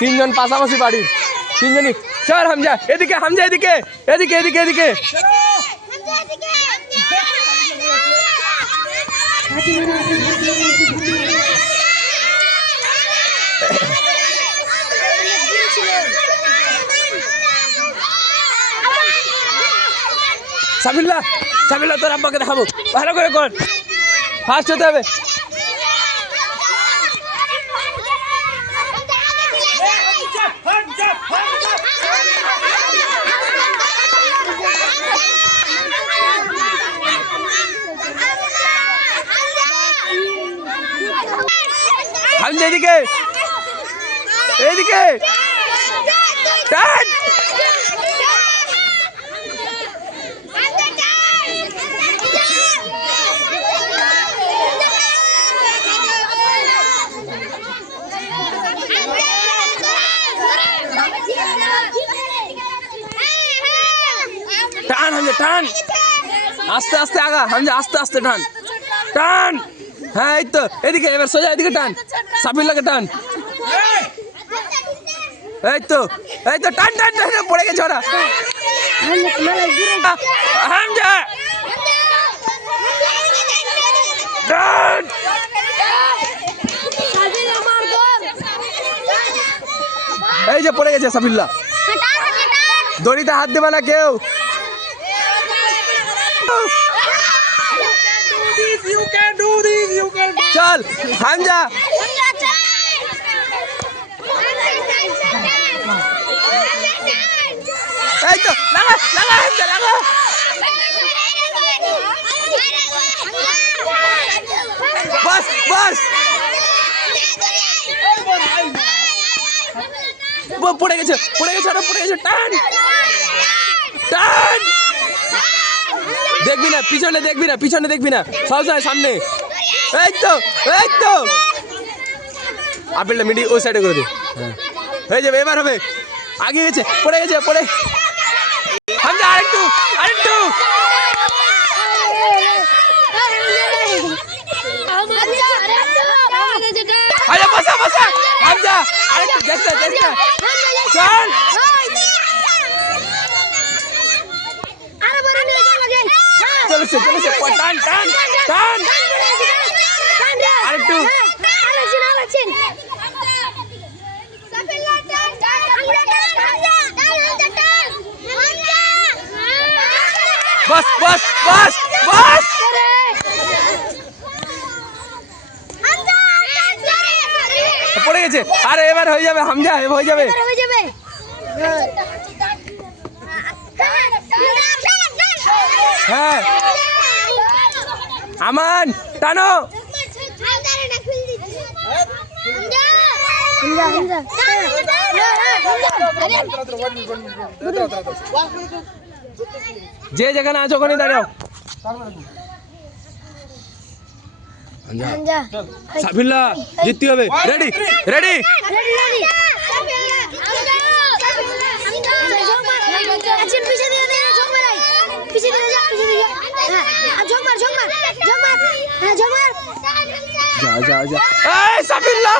তিনজন পাশাপাশি বাড়ির তিনজনই। চল হামজা এদিকে, হামজা এদিকে এদিকে এদিকে এদিকে। সাবিল্লা সাবিল্লা তোর আব্বাকে দেখাবো, ভালো করে কর, ফার্স্ট হতে হবে। হামজা এদিকে এদিকে, টান। টান হামজা টান, আস্তে আস্তে আগা হামজা, আস্তে আস্তে টান টান। হ্যাঁ এই তো এদিকে, এবার সোজা এদিকে টান, সাবিল্লাকে টান। এই তো টান টান টান, পড়ে গেছে ওরা। হামজা টান। এই যে পড়ে গেছে সাবিল্লা, দড়িতে হাত দেবে না কেউ। চল হামজা, এই তো লাগা লাগা হামজা লাগা। বাস বাস, পড়ে গেছে পড়ে গেছে ওরা, পড়ে গেছে। টান টান, দেখবি না পিছনে, দেখবি না পিছনে, দেখবি না সবসময় সামনে। এই তো আপেলটা মিডি ওই সাইডে করে দে, হয়ে যাবে, এবার হবে। আগে গেছে, পড়ে গেছে, পড়ে। হামজা আরেকটু আরেকটু, আরে বসা বসা হামজা, আরেকটু দেখতে দেখতে, চল। চলেছে চলেছে, টান টান টান, আরেকটু। বাস বাস বাস বাস, পড়ে গেছে। আরে এবার হয়ে যাবে হামজা, হয়ে যাবে। হ্যাঁ আমান টানো। যে যেখানে আছো ওখানে দাঁড়াও। সাবিল্লা জিততে হবে, রেডি রেডি। যা যা যা, এই সাবিল্লা